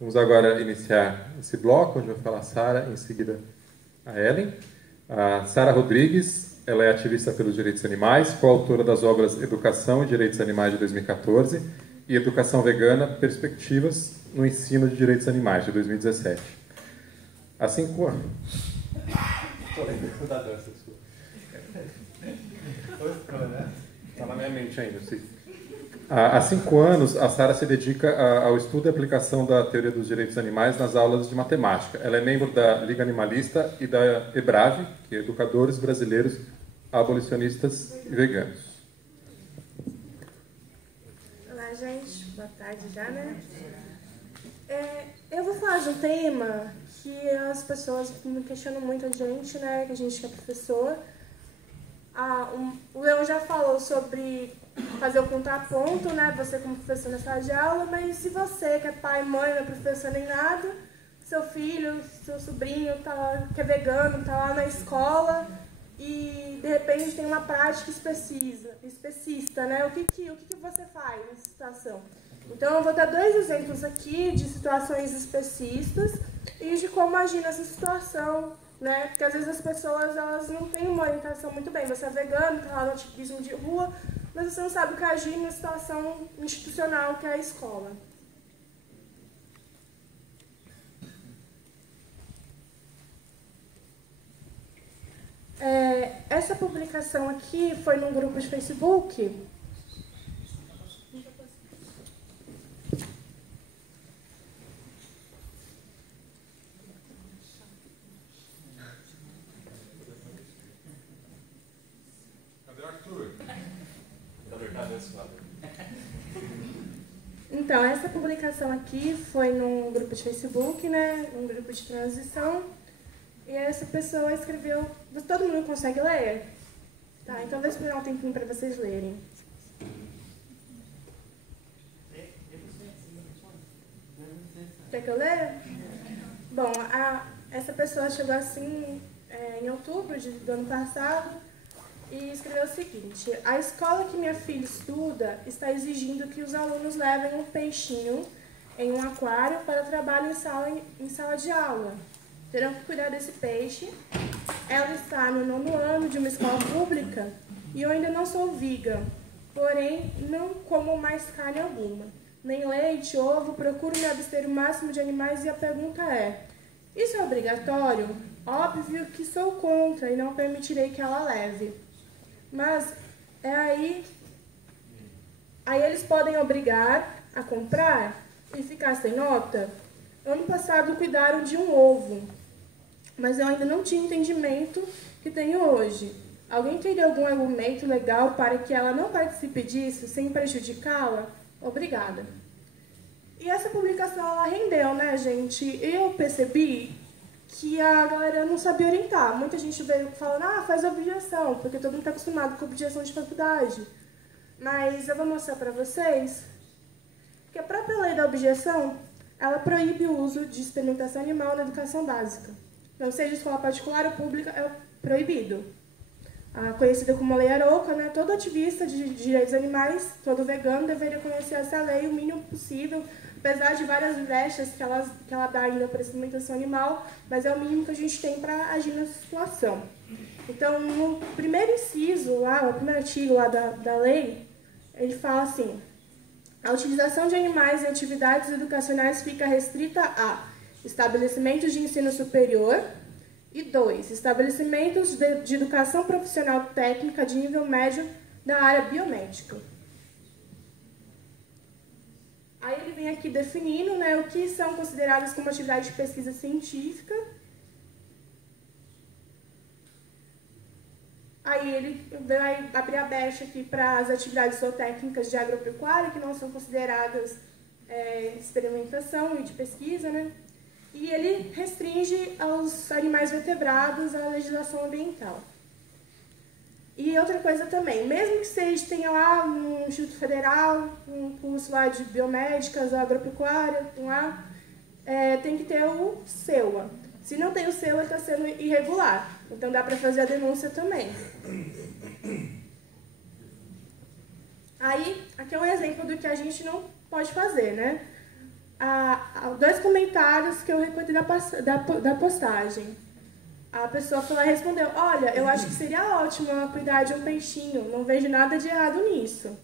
Vamos agora iniciar esse bloco, onde vai falar a Sara, em seguida a Ellen. A Sara Rodrigues, ela é ativista pelos direitos animais, coautora das obras Educação e Direitos Animais de 2014 e Educação Vegana, Perspectivas no Ensino de Direitos Animais, de 2017. Há 5 anos... Estou lembrando da dança, desculpa. Está na minha mente ainda, sim. Há 5 anos, a Sara se dedica ao estudo e aplicação da teoria dos direitos animais nas aulas de matemática. Ela é membro da Liga Animalista e da EBRAVE, que é Educadores Brasileiros Abolicionistas e Veganos. Olá, gente. Boa tarde já, né? Eu vou falar de um tema que as pessoas me questionam muito a gente, né? Que a gente que é professor. O Leão já falou sobre fazer o contraponto, né? Você como professor na sala de aula, mas se você que é pai, mãe, não é professor nem nada, seu filho, seu sobrinho que é vegano, tá lá na escola e de repente tem uma prática especista, né? O que você faz nessa situação? Então eu vou dar 2 exemplos aqui de situações especistas e de como agir nessa situação, né? Porque às vezes as pessoas elas não têm uma orientação muito bem. Você é vegano, está lá no ativismo de rua, mas você não sabe o que agir na situação institucional que é a escola. Essa publicação aqui foi num grupo de Facebook. Então, essa publicação aqui foi num grupo de Facebook, né, um grupo de transição, e essa pessoa escreveu... Todo mundo consegue ler? Tá, então vou esperar um tempinho para vocês lerem. Quer que eu leia? Bom, essa pessoa chegou assim em outubro do ano passado, e escreveu o seguinte: a escola que minha filha estuda está exigindo que os alunos levem um peixinho em um aquário para trabalho em sala de aula. Terão que cuidar desse peixe. Ela está no 9º ano de uma escola pública e eu ainda não sou vegan, porém não como mais carne alguma. Nem leite, ovo, procuro me abster o máximo de animais e a pergunta é: isso é obrigatório? Óbvio que sou contra e não permitirei que ela leve. Mas aí eles podem obrigar a comprar e ficar sem nota? Ano passado cuidaram de um ovo, mas eu ainda não tinha entendimento que tenho hoje. Alguém teria algum argumento legal para que ela não participe disso sem prejudicá-la? Obrigada. E essa publicação ela rendeu, né, gente? Eu percebi que a galera não sabia orientar. Muita gente veio falando, faz objeção, porque todo mundo está acostumado com objeção de faculdade. Mas eu vou mostrar para vocês que a própria lei da objeção, ela proíbe o uso de experimentação animal na educação básica. Não seja escola particular ou pública, é proibido. Conhecida como Lei Arouca, né? Todo ativista de direitos animais, todo vegano, deveria conhecer essa lei o mínimo possível, apesar de várias brechas que ela dá ainda para a experimentação animal, mas é o mínimo que a gente tem para agir nessa situação. Então, no primeiro inciso, o primeiro artigo da lei, ele fala assim: a utilização de animais em atividades educacionais fica restrita a estabelecimentos de ensino superior e 2. Estabelecimentos de educação profissional técnica de nível médio da área biomédica. Aí ele vem aqui definindo, né, o que são consideradas como atividades de pesquisa científica. Aí ele vai abrir a brecha aqui para as atividades zootécnicas de agropecuária, que não são consideradas experimentação e de pesquisa, né? E ele restringe aos animais vertebrados a legislação ambiental. E outra coisa também, mesmo que seja, tenha lá no Instituto Federal, um curso lá de biomédicas, agropecuária, tem que ter o SEUA. Se não tem o SEUA, está sendo irregular. Então dá para fazer a denúncia também. Aí, aqui é um exemplo do que a gente não pode fazer, né? 2 comentários que eu recortei da postagem. A pessoa foi lá e respondeu: olha, eu acho que seria ótimo ela cuidar de um peixinho, não vejo nada de errado nisso.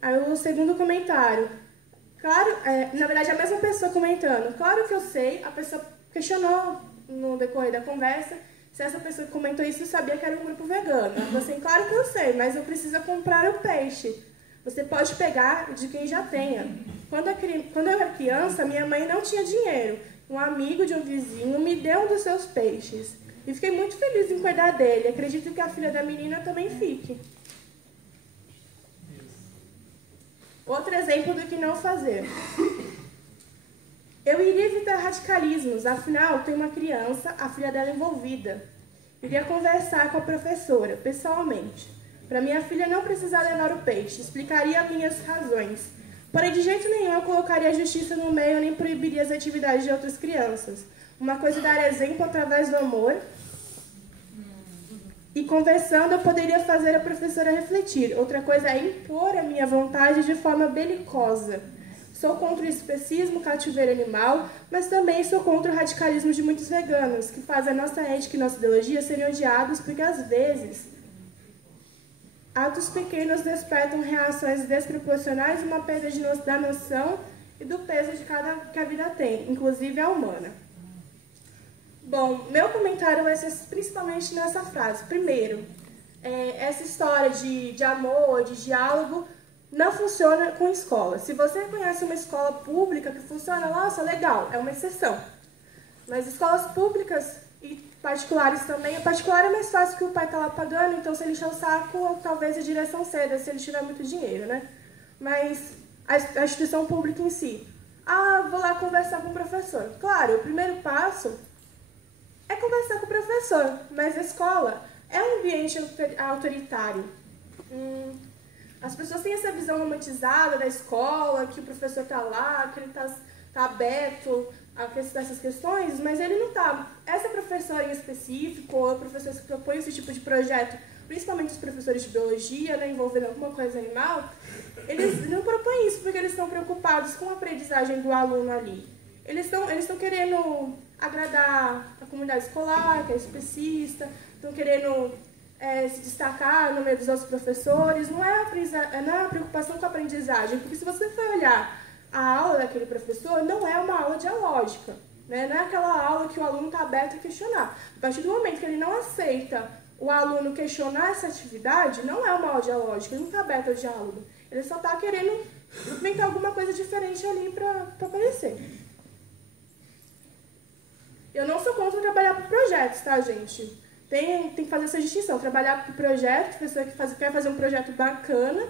Aí o segundo comentário, claro, na verdade a mesma pessoa comentando, claro que eu sei, a pessoa questionou no decorrer da conversa se essa pessoa que comentou isso sabia que era um grupo vegano. Ela falou assim: claro que eu sei, mas eu preciso comprar o peixe. Você pode pegar de quem já tenha. Quando eu era criança, minha mãe não tinha dinheiro. Um amigo de um vizinho me deu um dos seus peixes. E fiquei muito feliz em cuidar dele. Acredito que a filha da menina também fique. Outro exemplo do que não fazer. Eu iria evitar radicalismos, afinal, tem uma criança, a filha dela envolvida. Iria conversar com a professora, pessoalmente. Para minha filha não precisar levar o peixe, explicaria minhas razões. Porém, de jeito nenhum eu colocaria a justiça no meio nem proibiria as atividades de outras crianças. Uma coisa é dar exemplo através do amor. E conversando eu poderia fazer a professora refletir. Outra coisa é impor a minha vontade de forma belicosa. Sou contra o especismo, cativeiro animal, mas também sou contra o radicalismo de muitos veganos, que fazem a nossa ética e nossa ideologia serem odiados porque, às vezes, atos pequenos despertam reações desproporcionais e uma perda da noção e do peso que a vida tem, inclusive a humana. Bom, meu comentário vai ser principalmente nessa frase. Primeiro, essa história de amor, de diálogo, não funciona com escola. Se você conhece uma escola pública que funciona, nossa, legal, é uma exceção. Mas escolas públicas e particulares também, a particular é mais fácil que o pai está lá pagando, então se ele encher o saco, talvez a direção ceda, se ele tiver muito dinheiro, né? Mas a instituição pública em si. Vou lá conversar com o professor. Claro, o primeiro passo é conversar com o professor, mas a escola é um ambiente autoritário. As pessoas têm essa visão romantizada da escola, que o professor está lá, que ele está aberto a essas questões, mas ele não está. Essa professora em específico, ou professores que propõem esse tipo de projeto, principalmente os professores de biologia, né, envolvendo alguma coisa animal, eles não propõem isso porque eles estão preocupados com a aprendizagem do aluno ali. Eles estão querendo agradar a comunidade escolar, que é especista, estão querendo se destacar no meio dos outros professores. Não é a preocupação com a aprendizagem, porque se você for olhar a aula daquele professor, não é uma aula dialógica, né? Não é aquela aula que o aluno está aberto a questionar. A partir do momento que ele não aceita o aluno questionar essa atividade, não é uma aula dialógica, ele não está aberto ao diálogo. Ele só está querendo inventar alguma coisa diferente ali para aparecer. Eu não sou contra trabalhar por projetos, tá, gente? Tem que fazer essa distinção. Trabalhar por projeto, pessoa que quer fazer um projeto bacana,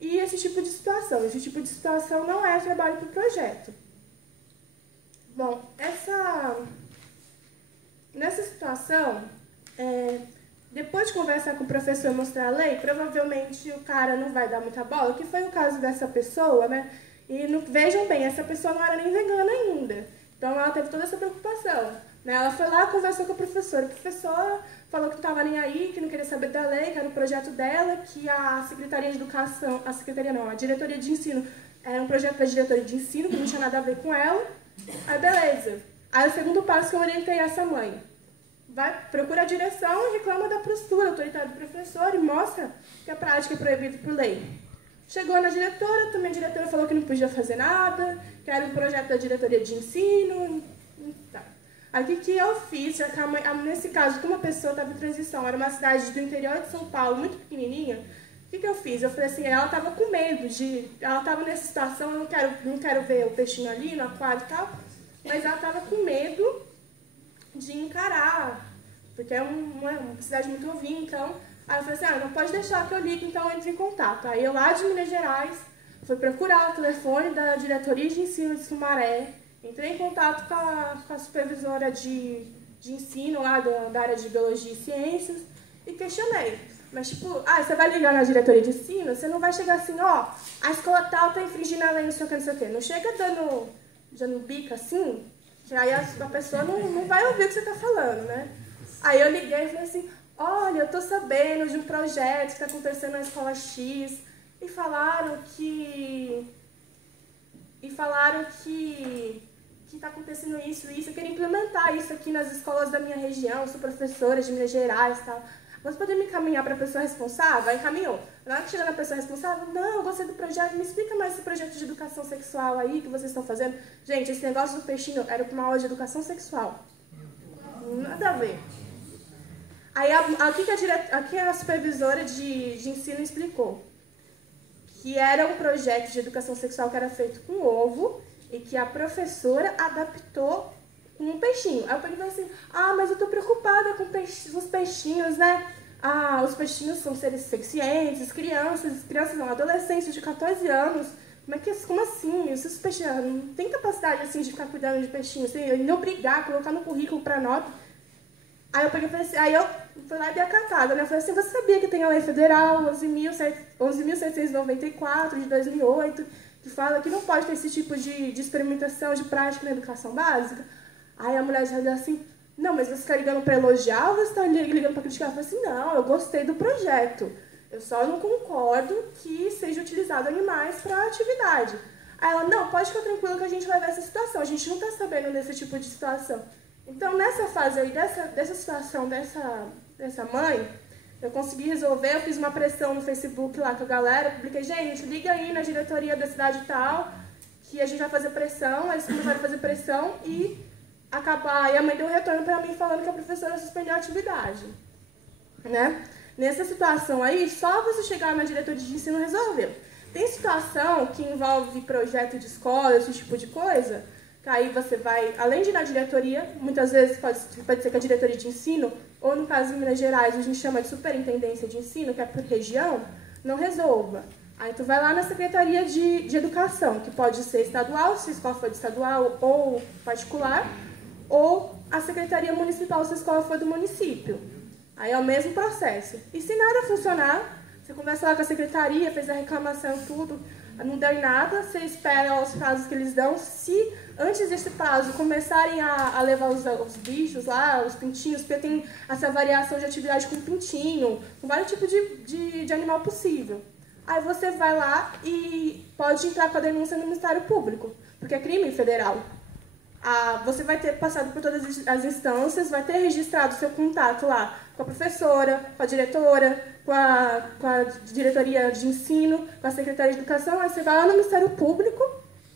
e esse tipo de situação. Esse tipo de situação não é trabalho por projeto. Bom, nessa situação, depois de conversar com o professor e mostrar a lei, provavelmente o cara não vai dar muita bola, que foi o caso dessa pessoa, né? E vejam bem, essa pessoa não era nem vegana ainda. Então ela teve toda essa preocupação. Né? Ela foi lá, conversou com a professora. A professora falou que não estava nem aí, que não queria saber da lei, que era o projeto dela, que a Secretaria de Educação, a Diretoria de Ensino, era um projeto da Diretoria de Ensino, que não tinha nada a ver com ela. Aí beleza. Aí o segundo passo que eu orientei essa mãe. Procura a direção e reclama da postura autoritária do professor e mostra que a prática é proibida por lei. Chegou na diretora, também a diretora falou que não podia fazer nada, que era um projeto da diretoria de ensino. Tá. Aí o que eu fiz, já que nesse caso, como a pessoa estava em transição, era uma cidade do interior de São Paulo, muito pequenininha, o que eu fiz? Eu falei assim, ela estava com medo ela estava nessa situação, eu não quero ver o peixinho ali no aquário e tal, mas ela estava com medo de encarar, porque é uma cidade muito novinha, então... Aí eu falei assim, não pode deixar que eu ligue, então eu entro em contato. Aí eu lá de Minas Gerais, fui procurar o telefone da diretoria de ensino de Sumaré, entrei em contato com a supervisora de ensino lá da área de biologia e ciências e questionei. Mas tipo, você vai ligar na diretoria de ensino, você não vai chegar assim, a escola tal está infringindo a lei, não sei o que, não sei o que. Não chega dando bico assim, que aí a pessoa não vai ouvir o que você está falando, né? Aí eu liguei e falei assim, olha, eu estou sabendo de um projeto que está acontecendo na escola X e falaram que falaram que está acontecendo isso e isso, eu queria implementar isso aqui nas escolas da minha região, sou professora de Minas Gerais e tal. Você poderia me encaminhar para a pessoa responsável? Aí encaminhou. Na hora que chega na pessoa responsável, não, eu gostei do projeto, me explica mais esse projeto de educação sexual aí que vocês estão fazendo. Gente, esse negócio do peixinho era para uma aula de educação sexual. Nada a ver. Aí aqui a supervisora de ensino explicou que era um projeto de educação sexual que era feito com ovo e que a professora adaptou com um peixinho. Aí eu perguntei assim, mas eu tô preocupada com os peixinhos, né? Os peixinhos são seres sencientes, crianças não, adolescentes de 14 anos. Como assim? Esses peixinhos não tem capacidade assim de ficar cuidando de peixinhos, assim, não obrigar, colocar no currículo para nota. Aí eu falei assim, aí eu fui lá e dei a catada, né? Eu falei assim, você sabia que tem a lei federal 11.794 de 2008, que fala que não pode ter esse tipo de experimentação, de prática na educação básica? Aí a mulher já olhou assim, não, mas você está ligando para elogiar ou você está ligando para criticar? Eu falei assim, não, eu gostei do projeto. Eu só não concordo que seja utilizado animais para atividade. Aí ela, não, pode ficar tranquila que a gente vai ver essa situação. A gente não está sabendo desse tipo de situação. Então, nessa fase aí, dessa situação, dessa mãe, eu consegui resolver, eu fiz uma pressão no Facebook lá com a galera, publiquei, gente, liga aí na diretoria da cidade tal, que a gente vai fazer pressão, aí eles começaram a fazer pressão e acabar, e a mãe deu um retorno para mim falando que a professora suspendeu a atividade, né? Nessa situação aí, só você chegar na diretoria de ensino resolveu. Tem situação que envolve projeto de escola, esse tipo de coisa, que aí você vai, além de ir na diretoria, muitas vezes pode ser que a diretoria de ensino, ou no caso em Minas Gerais, a gente chama de superintendência de ensino, que é por região, não resolva. Aí tu vai lá na Secretaria de Educação, que pode ser estadual, se a escola for de estadual ou particular, ou a Secretaria Municipal, se a escola for do município. Aí é o mesmo processo. E se nada funcionar, você conversa lá com a secretaria, fez a reclamação e tudo, não deu em nada, você espera os prazos que eles dão. Se antes desse prazo começarem a levar os bichos lá, os pintinhos, porque tem essa variação de atividade com pintinho, com vários tipos de animal possível. Aí você vai lá e pode entrar com a denúncia no Ministério Público, porque é crime federal. Você vai ter passado por todas as instâncias, vai ter registrado o seu contato lá com a professora, com a diretora, com a diretoria de ensino, com a secretaria de educação. Aí você vai lá no Ministério Público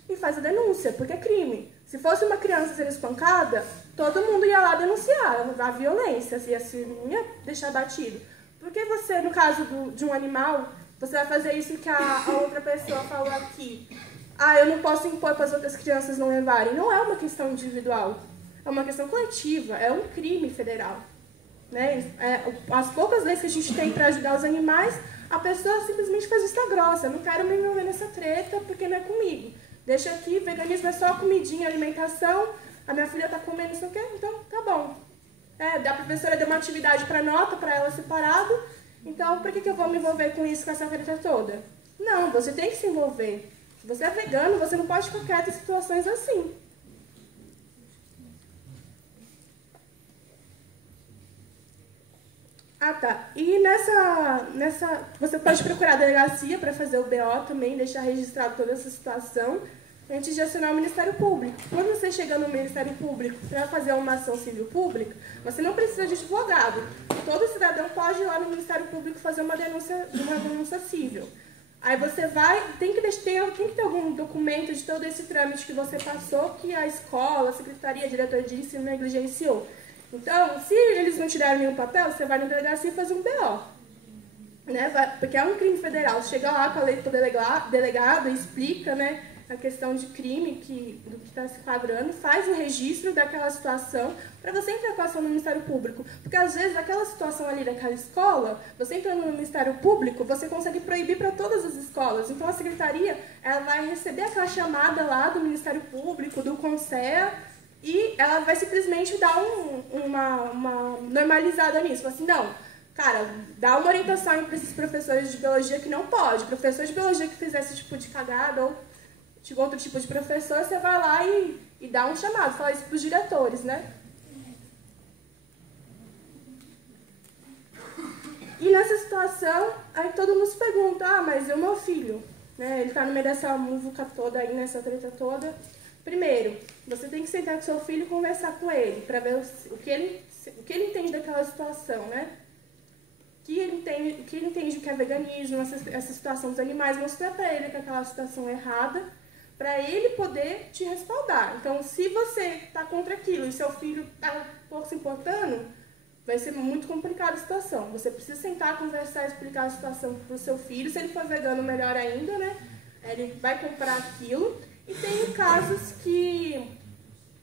e faz a denúncia, porque é crime. Se fosse uma criança sendo espancada, todo mundo ia lá denunciar a violência, não ia deixar batido. Porque você, no caso de um animal, você vai fazer isso que a outra pessoa falou aqui. Eu não posso impor para as outras crianças não levarem. Não é uma questão individual, é uma questão coletiva, é um crime federal. Né? As poucas leis que a gente tem para ajudar os animais, a pessoa simplesmente faz vista grossa. Eu não quero me envolver nessa treta porque não é comigo. Deixa aqui, veganismo é só comidinha, alimentação, a minha filha está comendo isso aqui, então tá bom. A professora deu uma atividade para nota, para ela separado, então por que eu vou me envolver com isso, com essa treta toda? Não, você tem que se envolver. Se você é vegano, você não pode ficar quieto em situações assim. Tá. E você pode procurar a delegacia para fazer o BO também, deixar registrado toda essa situação, antes de acionar o Ministério Público. Quando você chega no Ministério Público para fazer uma ação civil pública, você não precisa de advogado. Todo cidadão pode ir lá no Ministério Público fazer uma denúncia civil. Aí você tem que ter algum documento de todo esse trâmite que você passou, que a escola, a secretaria, a diretoria de ensino negligenciou. Então, se eles não tirarem nenhum papel, você vai na delegacia e faz um BO. Né? Porque é um crime federal. Você chega lá com a lei do delegado e explica, né, a questão de crime do que está se quadrando, faz o registro daquela situação para você entrar com a ação no Ministério Público. Porque, às vezes, aquela situação ali daquela escola, você entrando no Ministério Público, você consegue proibir para todas as escolas. Então, a secretaria ela vai receber aquela chamada lá do Ministério Público, do CONSEA, e ela vai simplesmente dar uma normalizada nisso. Fala assim, não, cara, dá uma orientação para esses professores de biologia que não pode. Professor de biologia que fizer esse tipo de cagada ou outro tipo de professor, você vai lá e dá um chamado, fala isso para os diretores, né? E nessa situação, aí todo mundo se pergunta, mas e o meu filho? né? Ele está no meio dessa muvuca toda aí, nessa treta toda. Primeiro, você tem que sentar com seu filho e conversar com ele, para ver o que ele entende daquela situação, né? O que ele entende que é veganismo, essa situação dos animais, mostrar para ele que aquela situação é errada, para ele poder te respaldar. Então, se você está contra aquilo e seu filho está pouco se importando, vai ser muito complicada a situação. Você precisa sentar, conversar, explicar a situação para o seu filho. Se ele for vegano, melhor ainda, né? Ele vai comprar aquilo. E tem casos que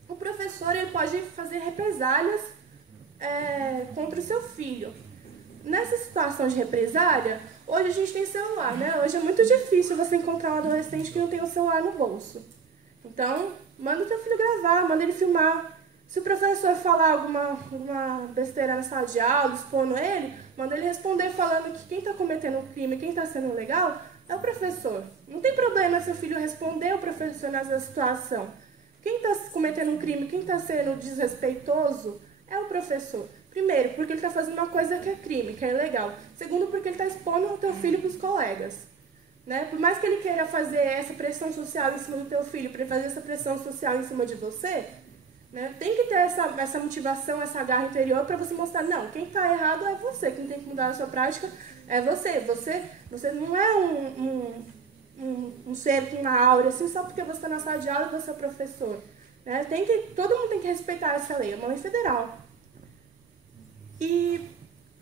o professor ele pode fazer represálias contra o seu filho. Nessa situação de represália, hoje a gente tem celular, né? Hoje é muito difícil você encontrar um adolescente que não tem o celular no bolso. Então, manda o teu filho gravar, manda ele filmar. Se o professor falar alguma besteira na sala de aula, expondo ele, manda ele responder falando que quem está cometendo o crime, quem está sendo legal, é o professor. Não tem problema seu filho responder o professor nessa situação. Quem está cometendo um crime, quem está sendo desrespeitoso, é o professor. Primeiro, porque ele está fazendo uma coisa que é crime, que é ilegal. Segundo, porque ele está expondo o teu filho para os colegas. Né? Por mais que ele queira fazer essa pressão social em cima do teu filho, para fazer essa pressão social em cima de você, né? Tem que ter essa motivação, essa garra interior para você mostrar, não, quem está errado é você, quem tem que mudar a sua prática é você. Você não é um ser com uma aura assim só porque você está na sala de aula e você é professor. Né? Todo mundo tem que respeitar essa lei, é uma lei federal. E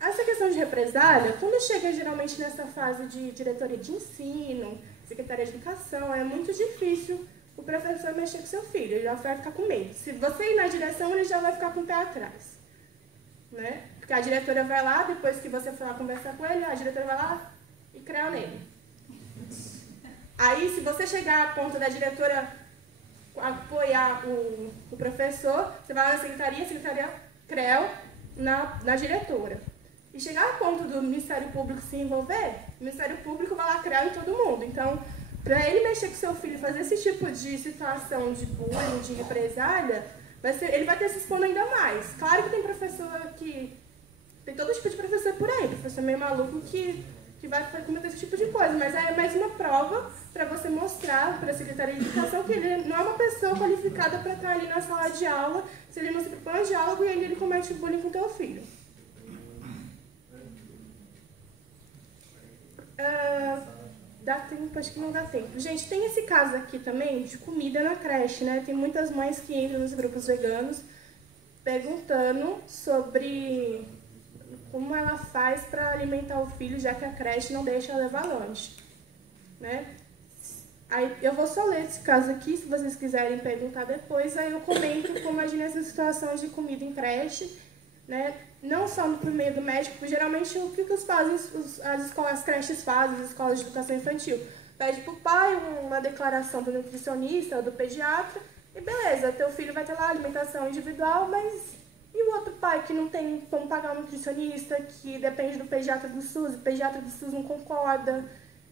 essa questão de represália, quando chega geralmente nessa fase de diretoria de ensino, secretaria de educação, é muito difícil o professor mexer com seu filho, ele já vai ficar com medo. Se você ir na direção, ele já vai ficar com o pé atrás. Né? Porque a diretora vai lá, depois que você for lá conversar com ele, a diretora vai lá e creu nele. Aí, se você chegar a ponto da diretora apoiar o professor, você vai lá na secretaria, a secretaria creu na diretora. E chegar a ponto do Ministério Público se envolver, o Ministério Público vai lá creu em todo mundo. Então, para ele mexer com seu filho, fazer esse tipo de situação de bullying, de represália, ele vai ter se expondo ainda mais. Claro que tem professor que... Tem todo tipo de professor por aí, professor meio maluco que vai cometer esse tipo de coisa, mas é mais uma prova para você mostrar para a Secretaria de Educação que ele não é uma pessoa qualificada para estar ali na sala de aula, se ele não se propõe a diálogo e ele comete bullying com o teu filho. Dá tempo? Acho que não dá tempo. Gente, tem esse caso aqui também de comida na creche, né? Tem muitas mães que entram nos grupos veganos perguntando sobre como ela faz para alimentar o filho, já que a creche não deixa levar lanche, né? Aí eu vou só ler esse caso aqui, se vocês quiserem perguntar depois, aí eu comento como agir nessa situação de comida em creche, né? Não só por meio do médico, geralmente o que as creches fazem, as escolas de educação infantil? Pede para o pai uma declaração do nutricionista ou do pediatra e beleza, teu filho vai ter lá alimentação individual, mas e o outro pai que não tem como pagar um nutricionista, que depende do pediatra do SUS, o pediatra do SUS não concorda.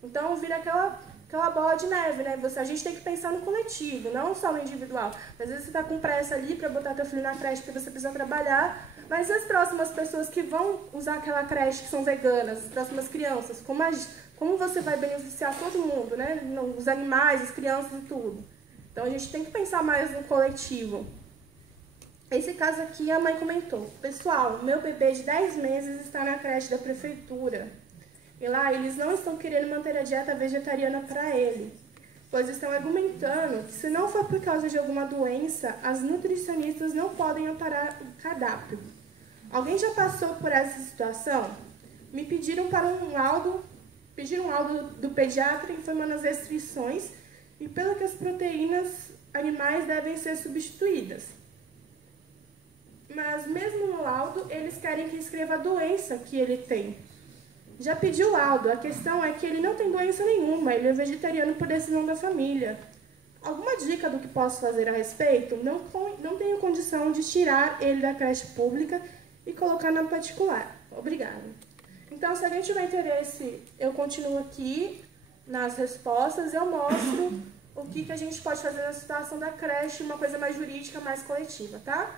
Então vira aquela bola de neve, né? A gente tem que pensar no coletivo, não só no individual. Às vezes você está com pressa ali para botar teu filho na creche porque você precisa trabalhar, mas as próximas pessoas que vão usar aquela creche, que são veganas, as próximas crianças, como você vai beneficiar todo mundo, né? Os animais, as crianças e tudo. Então a gente tem que pensar mais no coletivo. Esse caso aqui, a mãe comentou: pessoal, meu bebê de 10 meses está na creche da prefeitura. E lá eles não estão querendo manter a dieta vegetariana para ele, pois estão argumentando que se não for por causa de alguma doença, as nutricionistas não podem amparar o cardápio. Alguém já passou por essa situação? Me pediram um laudo do pediatra informando as restrições e pelo que as proteínas animais devem ser substituídas. Mas mesmo no laudo, eles querem que escreva a doença que ele tem. Já pediu laudo, a questão é que ele não tem doença nenhuma, ele é vegetariano por decisão da família. Alguma dica do que posso fazer a respeito? Não tenho condição de tirar ele da creche pública e colocar na particular. Obrigada. Então, se alguém tiver interesse, eu continuo aqui nas respostas, eu mostro o que a gente pode fazer na situação da creche, uma coisa mais jurídica, mais coletiva, tá?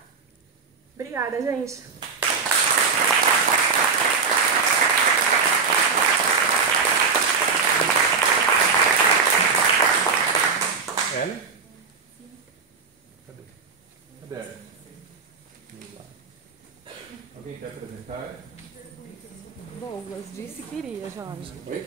Obrigada, gente. Ellen? Cadê? Cadê ela? Alguém quer apresentar? Douglas disse que iria, Jorge. Oi?